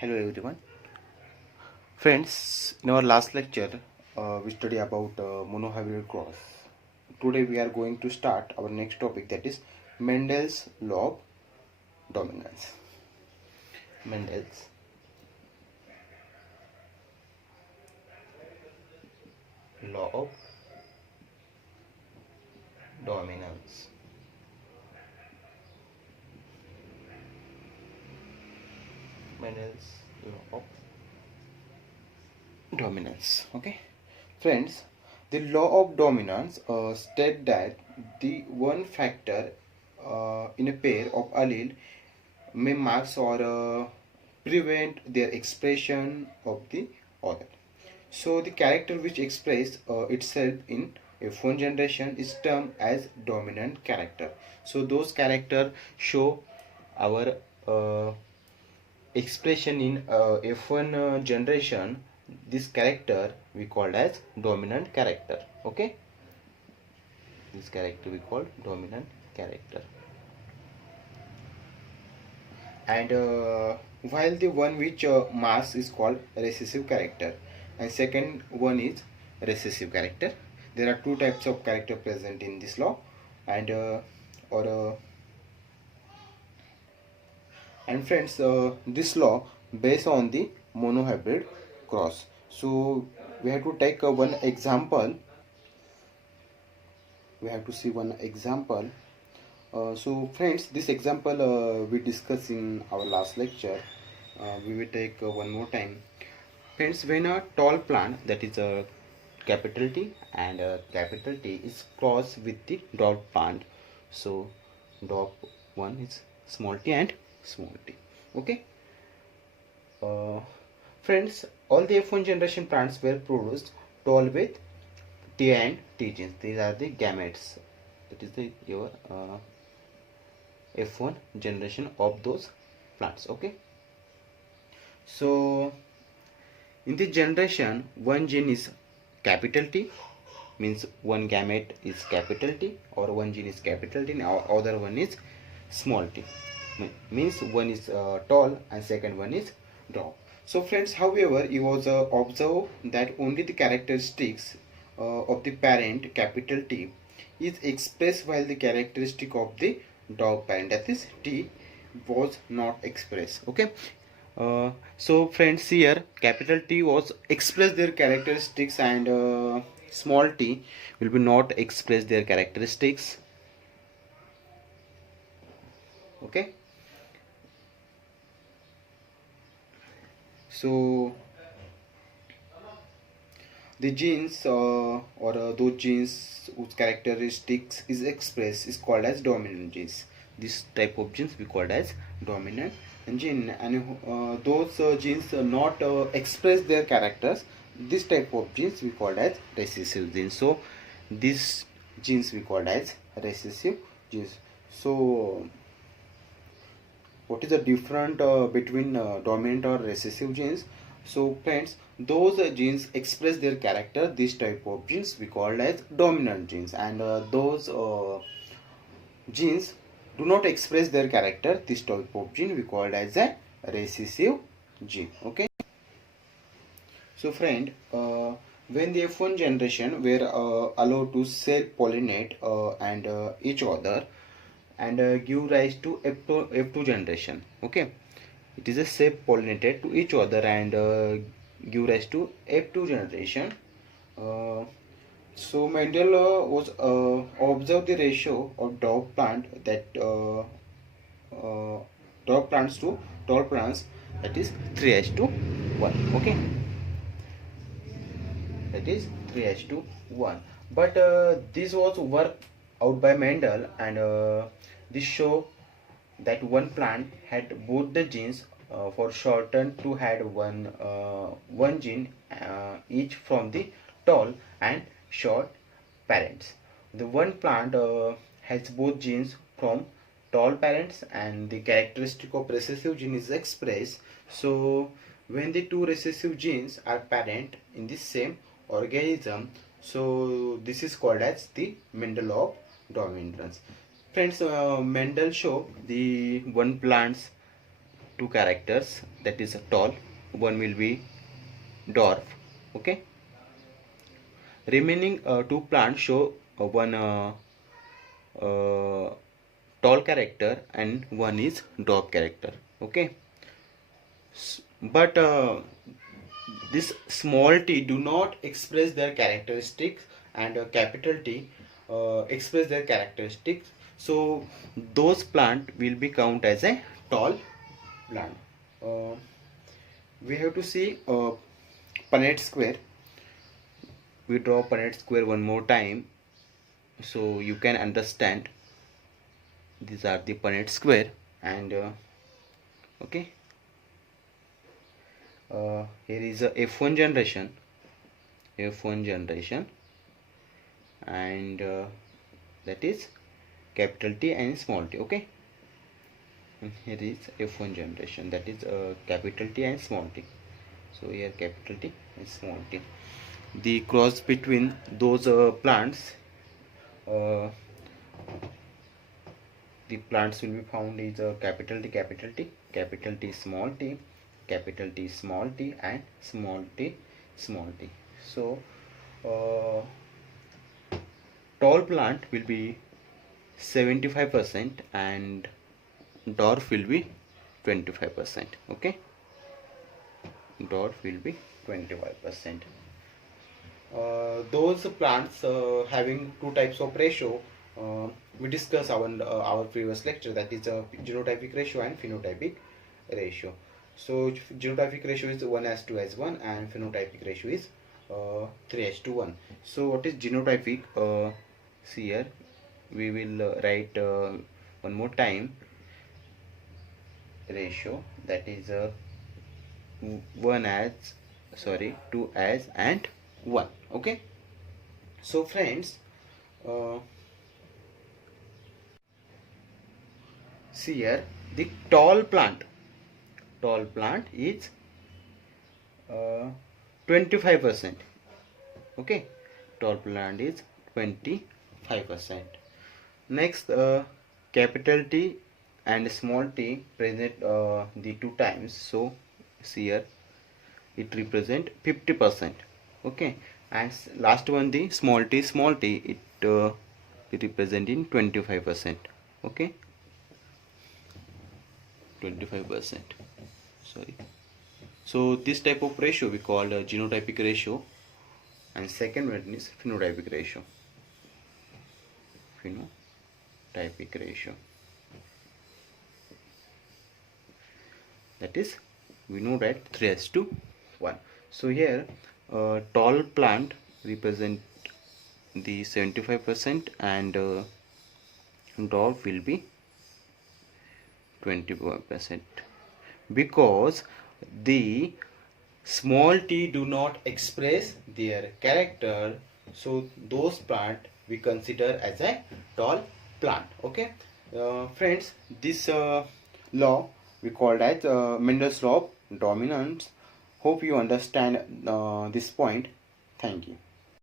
Hello everyone. Friends, in our last lecture, we studied about monohybrid cross. Today we are going to start our next topic, that is Mendel's law of dominance. Mendel's law of dominance. Mendel's law of dominance. Okay, friends, the law of dominance states that the one factor in a pair of allele may mask or prevent their expression of the other. So the character which expresses itself in F1 generation is termed as dominant character. So those character show our expression in F1 generation. This character we called as dominant character. Okay, this character we call dominant character. And while the one which masks is called recessive character, and second one is recessive character. There are two types of character present in this law, and friends, this law based on the monohybrid cross. So we have to take one example. We have to see one example. So friends, this example we discussed in our last lecture. We will take one more time. Friends, when a tall plant, that is a capital T and a capital T, is crossed with the dwarf plant, so dwarf one is small t and small t. Okay, friends, all the F1 generation plants were produced tall with T and T genes. These are the gametes. That is the your F1 generation of those plants. Okay, so in this generation, one gene is capital T, means one gamete is capital T, or one gene is capital T, and other one is small t, means one is tall and second one is dwarf. So friends, however, it was observed that only the characteristics of the parent capital T is expressed, while the characteristic of the dwarf parent, that is T, was not expressed. Okay, so friends, here capital T was express their characteristics, and small t will be not express their characteristics. Okay, so the genes or those genes whose characteristics is expressed is called as dominant genes. This type of genes we called as dominant gene, and those genes not express their characters, this type of genes we called as recessive genes. So these genes we called as recessive genes. So what is the difference between dominant or recessive genes? So friends, those genes express their character, this type of genes we call as dominant genes, and those genes do not express their character, this type of gene we called as a recessive gene. Okay, so friend, when the F1 generation were allowed to self-pollinate and each other, and give rise to F2 generation. Okay, it is a self-pollinated to each other and give rise to F2 generation. So Mendel was observed the ratio of dwarf plant, that dwarf plants to tall plants, that is 3:1. Okay, that is 3:1. But this was worked out by Mendel, and this show that one plant had both the genes for shortened to had one gene each from the tall and short parents. The one plant has both genes from tall parents, and the characteristic of recessive gene is expressed. So when the two recessive genes are parent in the same organism, so this is called as the Mendel law of dominance. Friends, Mendel show the one plant's two characters that is tall, one will be dwarf. Okay, remaining two plants show one uh, tall character and one is dwarf character. Okay, but this small t do not express their characteristics, and capital T express their characteristics. So those plant will be count as a tall plant. Uh, we have to see Punnett square. We draw Punnett square one more time so you can understand. These are the Punnett square, and okay, here is a F1 generation, and that is capital T and small t. Okay, and here is F1 generation, that is capital T and small t. So here capital T and small t. The cross between those plants, the plants will be found is capital T, capital T, small t, capital T, small t, and small t, small t. So tall plant will be 75% and dwarf will be 25%. Okay, dwarf will be 25%. Those plants having two types of ratio, we discussed our previous lecture, that is genotypic ratio and phenotypic ratio. So genotypic ratio is 1:2:1 and phenotypic ratio is 3:1. So what is genotypic? See here, we will write one more time ratio, that is 2 as and 1. Okay, so friends, see here, the tall plant is 25%. Okay, tall plant is 25%. Next, capital T and small t present the two times, so see here it represent 50%. Okay, and last one, the small t, it represent in 25%. Okay, 25%, sorry. So this type of ratio we call genotypic ratio, and second one is phenotypic ratio. That is, we know that 3:1. So here tall plant represent the 75% and dwarf will be 25%, because the small t do not express their character, so those plant we consider as a tall plant. Okay, friends, this law we called as Mendel's law of dominance. Hope you understand this point. Thank you.